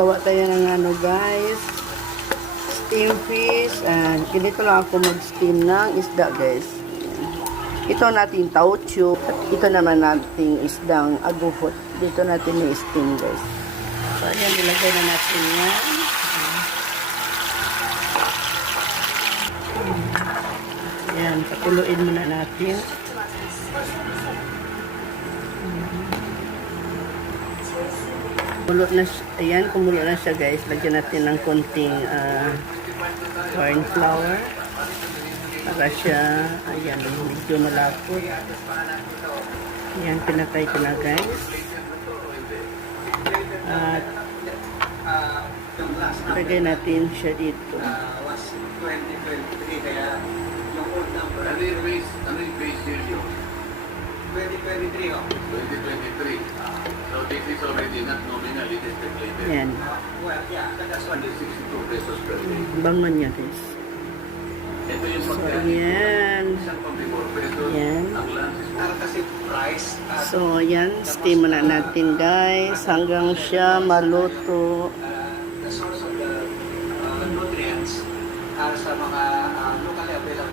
Gagawa tayo ng ano guys, steam fish. And ganito lang ako mag-steam ng isda guys. Ito natin taucho. At ito naman natin isdang aguhot. Dito natin i-steam guys. So ayan, ilagay na natin yan. Ayan, pakuluin muna natin. Kumulo na, ayan, kumulo na siya guys. Lagyan natin ng konting corn flour. Para siya, ayan, medyo malapot. Ayan, pinatay ko na guys. At lagay natin siya dito. 2023 kaya yung old number. Ano yung base year nyo? 2023 oh. 2023. So this is already not nominal, it is calculated. Ayan. Well, yeah, that's 162 pesos per day. Bangon niya guys. Ito yung So, ayan. isang pang-before pesos. Ayan. Ang lunch is kasi price. So, ayan. Steam muna natin guys. Hanggang siya maluto. The source of the nutrients sa mga